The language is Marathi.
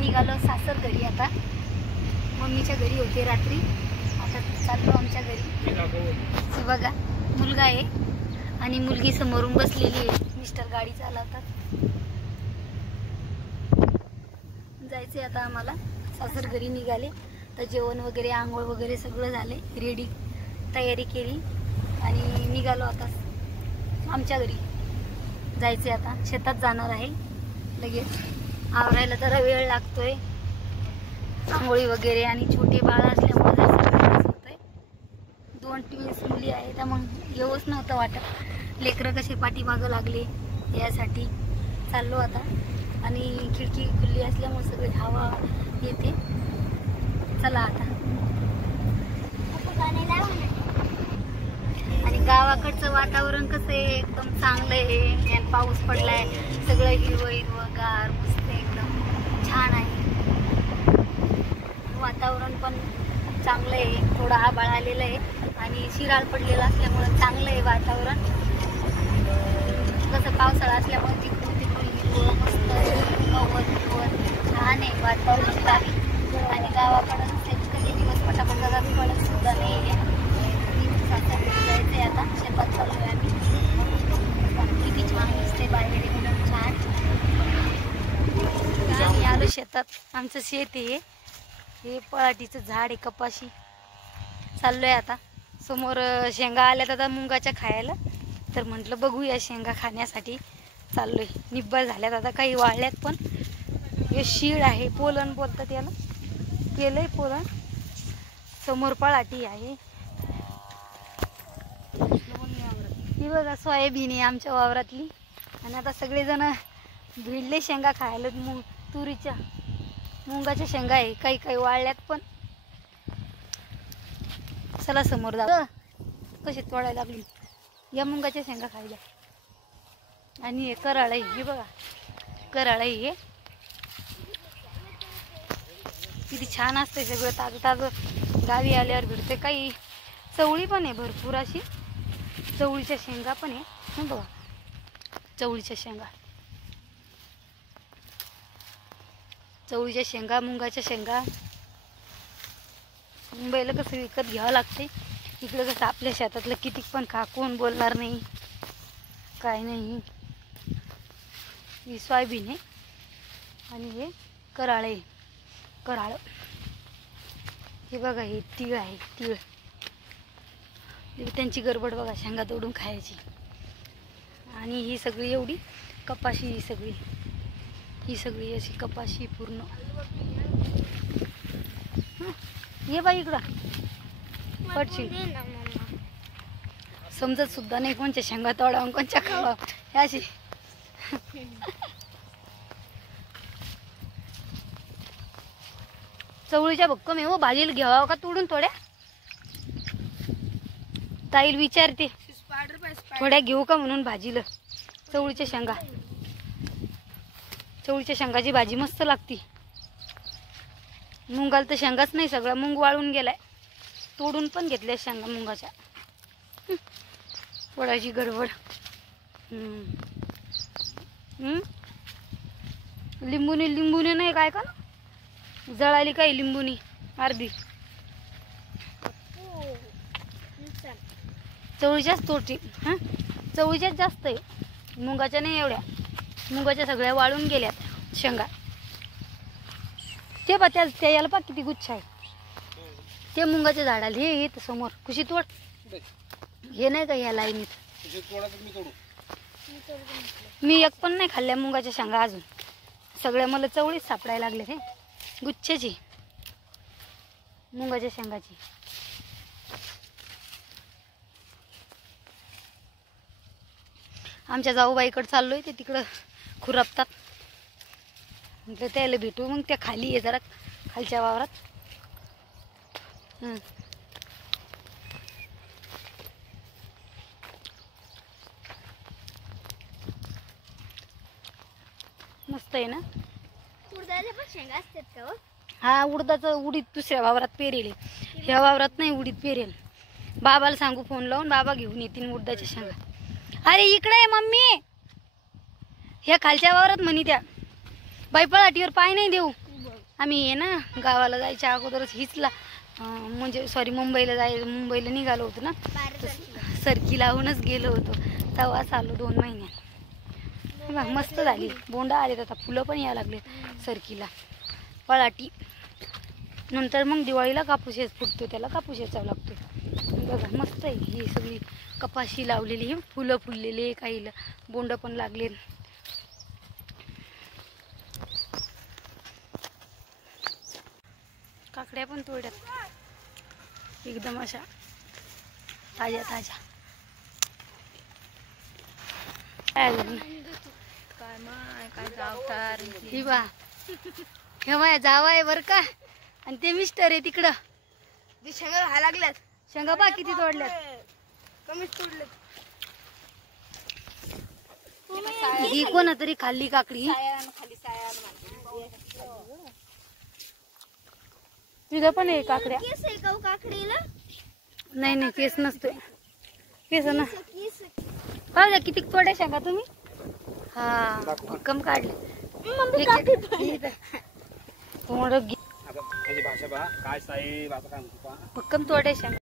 निघालो सासर घरी. आता मम्मीच्या घरी होते रात्री, आता चाललो आमच्या घरी. बघा मुलगा आहे आणि मुलगी समोरून बसलेली आहे. मिस्टर गाडी चालवतात. जायचे आता आम्हाला. सासर घरी निघाले तर जेवण वगैरे आंघोळ वगैरे सगळं झाले, रेडी तयारी केली आणि निघालो आता आमच्या घरी. जायचे आता शेतात जाणार आहे. लगेच आवरायला जरा वेळ लागतोय, आंघोळी वगैरे, आणि छोटे बाळ असल्यामुळे जरा होतंय. 2 ट्विन्स मुली आहेत, त्या मग येऊच नव्हतं वाटत. लेकरं कसे पाठीमागं लागले यासाठी चाललो आता. आणि खिडकी खुल्ली असल्यामुळे सगळी हवा येते. चला आता. आणि गावाकडचं वातावरण कसं आहे, एकदम चांगलं आहे. आणि पाऊस पडलाय, सगळं हिरवं हिरवं गार मस्त एकदम छान आहे. वातावरण पण चांगलं आहे. थोडं आभाळ आलेलं आहे आणि शिराळ पडलेलं असल्यामुळे चांगलं आहे वातावरण. कसं पावसाळा असल्यामुळे तिकडून हिरवं मस्त छान आहे वातावरण गावी. आणि गावाकडं कधी दिवस पटापट जातात कळत सुद्धा नाही आहे. जायचंय आता शेतात चाललोय आम्ही. किती छान दिसते बाहेर एकदम छान. आम्ही आलो शेतात. आमचं शेत आहे, हे पळाटीचं झाड आहे, कपाशी. चाललोय आता. समोर शेंगा आल्यात आता मुंगाच्या खायला, तर म्हटलं बघूया शेंगा खाण्यासाठी चाललोय. निब्बळ झाल्यात आता, काही वाळल्यात पण. हे शीळ आहे, पोलन बोलतात याला, केलंय पोलन. समोर पळाटी आहे. ही बघा सोयाबीन आहे आमच्या वावरातली. आणि आता सगळेजण भिडले शेंगा खायला. तुरीच्या मुंगाच्या शेंगा आहे, काही काही वाळल्यात पण. चला समोर जाऊ. कशी तोडायला लागली या मुंगाच्या शेंगा खायला. आणि हे कराळ आहे, हे बघा कराळ आहे. हे किती छान असते, सगळं ताजं ताजं गावी आल्यावर भेटते. काही चवळी पण आहे भरपूर अशी, चवळीच्या शेंगा पण आहे. बघा चवळीच्या शेंगा, चवळीच्या शेंगा, मुंगाच्या शेंगा. मुंबईला कसं विकत घ्यावं लागते, इकडं कसं आपल्या शेतातलं किती पण खा, कोण बोलणार नाही काय नाही. ही सोयाबीन आहे आणि हे कराळ आहे, कराळ. हे बघा हे तीळ आहे, तीळ. त्यांची गडबड बघा शेंगा तोडून खायची. आणि ही सगळी एवढी कपाशी, ही सगळी अशी कपाशी पूर्ण. ये बाई इकडं पडशील. समजत सुद्धा नाही कोणच्या शेंगा तोडावून कोणच्या खावा. हे अशी चवळीच्या भक्कम आहे हो. भाजीला घ्यावा का तोडून थोड्या? ताईल विचारते थोड्या घेऊ का म्हणून भाजीला. चवळीच्या शेंगा, चवळीच्या शेंगाची भाजी मस्त लागती. मुंगाला तर शेंगाच नाही, सगळा मुंग वाळून गेलाय. तोडून पण घेतल्या शेंगा मुंगाच्या. थोड्याची गडबड. लिंबूनी नाही काय का जळाली काही लिंबूनी अर्धी. चवळीच्याच तोडची. चवळीच्याच जास्त आहे, मुंगाच्या नाही एवढ्या. मुंगाच्या सगळ्या वाळून गेल्यात शेंगा. ते पा त्या याला पा किती गुच्छ आहे ते मुंगाच्या झाडाला. हे येत समोर कुशी तोड. हे नाही का ह्या लाईनीत. मी एक पण नाही खाल्ल्या मुंगाच्या शेंगा अजून. सगळ्या मला चवळीच सापडायला लागले. हे गुच्छेची मुंगाच्या शेंगाची. आमच्या जाऊबाईकडे चाललोय, ते तिकडं खुरपतात. म्हटलं त्याला भेटू. मग त्या खाली आहे जरा खालच्या वावरात. मस्त आहे ना. उडदाच्या पण शेंगा असतात का हो? हा उडदाचं उडीद दुसऱ्या वावरात पेरेल, ह्या वावरात नाही उडीद पेरेल. बाबाला सांगू फोन लावून, बाबा घेऊन येतील उडदाच्या शेंगा. अरे इकडे आहे मम्मी, ह्या खालच्या वावरात म्हणी त्या. बाई पळाटीवर पाय नाही देऊ. आम्ही आहे ना गावाला जायच्या अगोदरच हिचला म्हणजे सॉरी मुंबईला निघालो होतो ना, सरकी लावूनच गेलो होतो. तेव्हाच आलो 2 महिन्यात. बघ मस्त झाली, बोंडा आले, आता फुलं पण यायला लागले सरकीला, पळाटी. नंतर मग दिवाळीला कापूस फुटतो, त्याला कापूस याचावा लागतो. बघा मस्त आहे ही सगळी कपाशी लावलेली, फुलं फुललेली, काही बोंड पण लागले. काकड्या पण तोड्यात एकदम अशा ताज्या ताज्या. ही बा हे जावाय बर का, आणि ते मिस्टर आहे तिकडं. शेंगा व्हायला लागल्यात. शेंगा बा किती तोडल्यात, कमीच तोडले. ही कोणा तरी खाल्ली काकडी. तुझं पण आहे काकड्या? केस आहे का हो काकडीला? नाही नाही केस नसतोय, केस ना. केस. पाहिजे किती तोड्या शेंगा तुम्ही? हा भक्कम काढले. भक्कम तोड्या शेंगा.